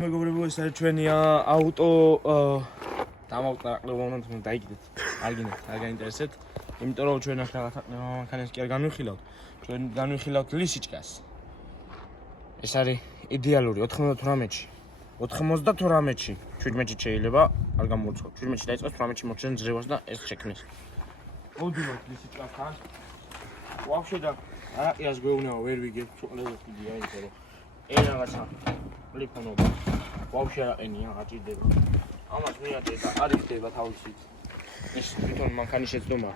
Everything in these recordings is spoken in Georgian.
მეგობრებო, ეს არის ჩვენი აუტო დამავტყარაკლება უნდა თქო დაიგდეთ. არ გინდათ, არ გაინტერესეთ. იმიტომ რომ ჩვენ ახლა მანქანას კი არ განვიხილავთ. ჩვენ განვიხილავთ ლისიჭკას. ეს არის იდეალური 98-ში. 98-ში 17-ში შეიძლება არ გამოვიწყოთ. 17-ში დაიწყოს 18-ში მოჩენ ძრევას და ეს შექმნეს. მოდივართ ლისიჭკასთან. ვაფშე და არაყიას გვეუბნება ვერ ვიგებ, უყლეზე კიდია იმიტომ რომ ეს რაღაცა ლიფონობა. ვაფშე არაყენია, გაჭირდება. ამას მიაჭრე და არ იქნება თავისი ის თვითონ მანქანის შეცდომა.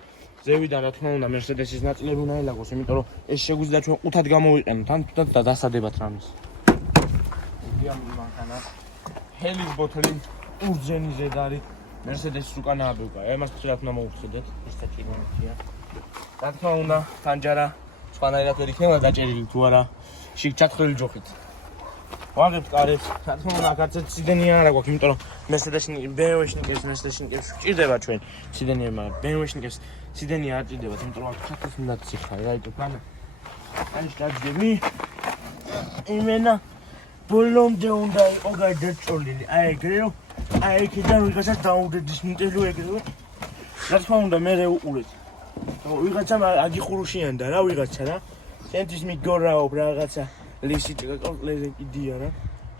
ზევიდან რა თქმა უნდა მერსედესის ნაწილები უნდა ელაგოს, იმიტომ რომ ეს შეგვიძლია ჩვენ ყუთად გამოვიყენოთ, ან თუნდაც და დასადებად რამის. იდეალური მანქანა. ჰელის ბოთლი ურჯენი ზედ არის. მერსედესის უკანაა ბევა. ამას ხშირად უნდა მოუხდეთ, ის საჭიროა. რა თქმა უნდა, თანჯარა სხვანაირად ვერ იქნება დაჭერილი თუ არა. შიგ ჩათხრილი ჯოხით. ვაღებთ კარებს, რა თქმა უნდა, აქაც სიდენია არა გვაქვს, იმიტომ რომ BMW-შნიკებს, Mercedes-შნიკებს ჭირდება ჩვენ სიდენია, მაგრამ BMW-შნიკებს სიდენია არ ჭირდებათ, იმიტომ რომ აქ ჩათოს უნდა ციხარი, რაიტო განა. აი შტაბები. იმენა ბოლომდე უნდა იყო გადაჭროლილი. აი ეგრე რომ აი იქიდან ვიღაცას დაუდედის მიტელო ეგრე. რა თქმა უნდა, მე უყურეთ. ვიღაცამ აგიხურუშიან და რა ვიღაცა რა. შენთვის მიგორაობ რაღაცა. ლისიჭკა კომპლეზე კიდია რა.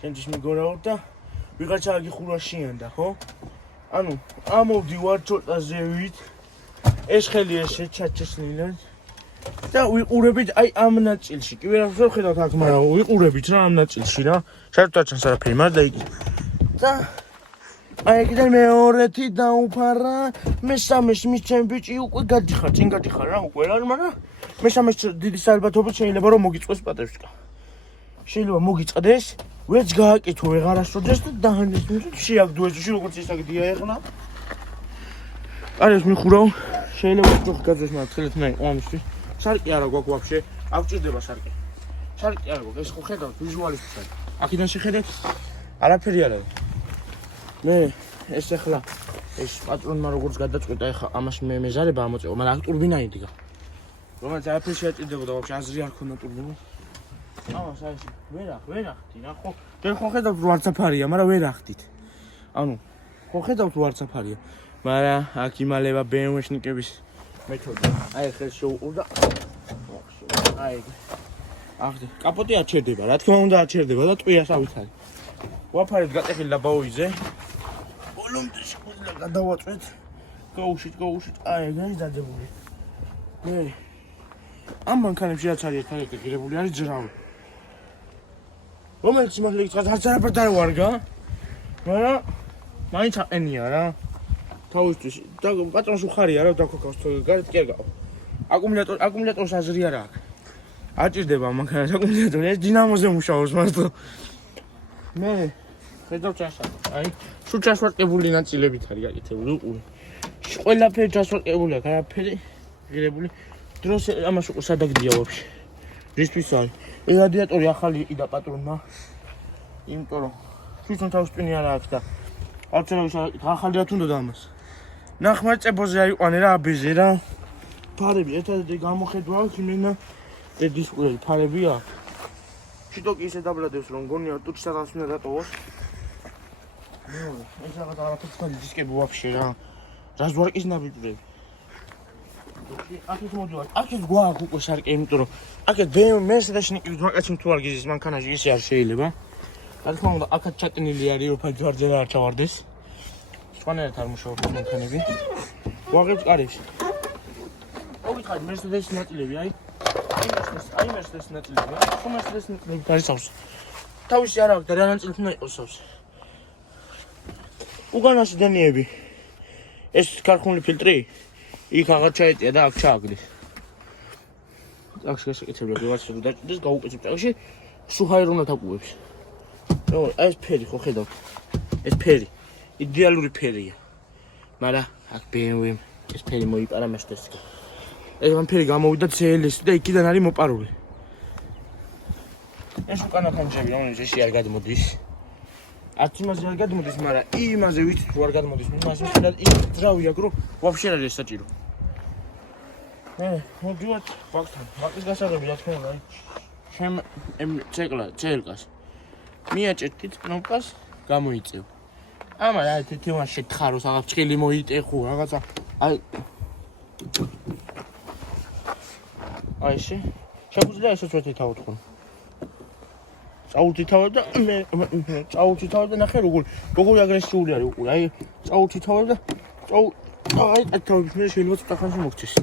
შენთვის მიგორაობ და ვიღაცა აგიხურაშიან და ხო? ანუ ამოვდივარ ცოტა ზევით. ეს ხელი ესე ჩაჩესნილან და ვიყურებით აი ამ ნაწილში. კი ვერაფერს ვერ ხედავთ აქ, მაგრამ ვიყურებით რა ამ ნაწილში რა. საერთოდ ჩანს არაფერი, მაგრამ დაიგი. და აი კიდე მეორეთი დაუფარა, მესამეს მისცემ ბიჭი უკვე გადიხარ, წინ გადიხარ რა უკვე რა, მაგრამ მესამეს დიდი ალბათობით შეიძლება რომ მოგიწყვეს პატევსკა. შეიძლება მოგიწყდეს, ვერც გააკეთო, ვეღარასწორდეს და დაანეს, შეაგდო ეს როგორც ის აგდია ეხლა. არის მიხურავ, შეიძლება ჯოხ გაძოს, მაგრამ ხელით მე ამისთვის. სარკი არა გვაქვს ვაფშე, არ გჭირდება სარკი. სარკი არა გვაქვს, ეს ხო ხედავთ ვიზუალისტი სარკი. აქედან შეხედეთ, არაფერი არა. მე ეს ახლა ეს პატრონმა როგორც გადაწყვეტა ახლა ამას მე მეზარება ამოწევა, მაგრამ აქ ტურბინა იდგა. რომელიც არაფერი შეაჭირდებოდა ვაფშე, აზრი არ ქონდა ტურბინა. ამას აი ვერ ახდი რა ხო. ჩვენ ხო ხედავთ რომ არც აფარია, მაგრამ ვერ ახდით. ანუ ხო ხედავთ რომ არც აფარია, მაგრამ აქ იმალება BMW-შნიკების მეთოდი. აი ხელ შეუყურდა. აი ახდი. კაპოტი აჩერდება, რა თქმა უნდა აჩერდება და ტყვიას ავითარი. ვაფარეთ გატეხილი ლაბაოიზე. ბოლომდე შეგვიძლია გადავაწვეთ. გაუშვით, აი ეგ დადებული. მე ამ მანქანებში რაც არის ერთად გირებული არის ძრავი. რომელიც იმას ეკითხა, არც არაფერ დაევარგა. მაგრამ მაინც აყენია რა. თავისთვის და პატრონს უხარია რა დაქოქავს თო გარეთ კი არ გაყო. აკუმულატორს აზრი არა აქვს. არ ჭირდება მანქანას აკუმულატორი, ეს დინამოზე მუშაობს მარტო. მე ხედავ ჩასაკ. აი, სულ ჩასვარკებული ნაწილებით არის გაკეთებული უყურე. ყველაფერი ჩასვარკებული აქვს, არაფერი ღირებული. დროს ამას უკვე სადაგდია ვაფშე. რისთვის არის? ეს რადიატორი ახალი იყიდა პატრონმა. იმიტომ რომ თვითონ თავსტვინი არა აქვს და არც არა ვიშა ახალი რა თუნდა ამას. ნახმარწებოზე აიყვანე რა აბეზე რა. ფარები ერთადერთი გამოხედვა აქვს იმენა ეს დისპლეი ფარებია. შიტოკი ისე დაბლადებს რომ გონია ტუჩი სადღაც უნდა დატოვოს. ეს რაღაც არაფერი დისკები ვაფშე რა. რაზვარკის ნაბიჯები. აქეთ მოდივარ, აქეთ გვაქვს უკვე სარკე, იმიტომ რომ აქეთ Mercedes-შნიკების მაკაცი თუ არ გიზის მანქანაში ისე არ შეიძლება. რა თქმა უნდა, აქაც ჩატენილი არის, რომ ფაჯვარჯერა არ ჩავარდეს. სხვანაირად არ მუშაობს მანქანები. გვაქვს კარებში. მოგითხარით Mercedes-ის ნაწილები, აი Mercedes-ის ნაწილები, ხო Mercedes-ის ნაწილები არის სავს. თავისი არ აქვს და რა ნაწილით უნდა იყოს სავს. უკანასი დენიები. ეს ქარხნული ფილტრი იქ აღარ ჩაეტია და აქ ჩააგდეს. აქ შეგეკეთებია ვიღაცა რომ დაჭდეს, გაუკეთებ წაგში, სუჰაერ უნდა აკუებს. რა, ეს ფერი ხო ხედავთ? ეს ფერი იდეალური ფერია. მაგრამ აქ BMW ეს ფერი მოიპარა Mercedes-ს. ეს ფერი გამოვიდა CLS და იქიდან არის მოპარული. ეს უკანა ფანჯები, რომელიც ესე არ გადმოდის. არც იმაზე არ გადმოდის, მაგრამ იმაზე ვიცით რომ არ გადმოდის, იმაზე ვთქვათ, ის ძრავია, რომ ვაფშე არ არის საჭირო. მოდივართ ვაკთან. ვაკის გასაღები რა თქმა უნდა, აი ჩემ CLK-ს მიაჭერთ კნოპკას, გამოიწევ. ამა რა თითქოს შეთხარო, რაღაც ჭხილი მოიტეხო, რაღაცა. აი ესე. შეგვიძლია ესეც ვეთითავოთ ხო? წაუთითავებ და მე წაუთითავებ და ნახე როგორი აგრესიული არის უყურე. აი წაუთითავებ და აი აკეთებ მე შეიძლება ცოტა ხანში მოგწეს.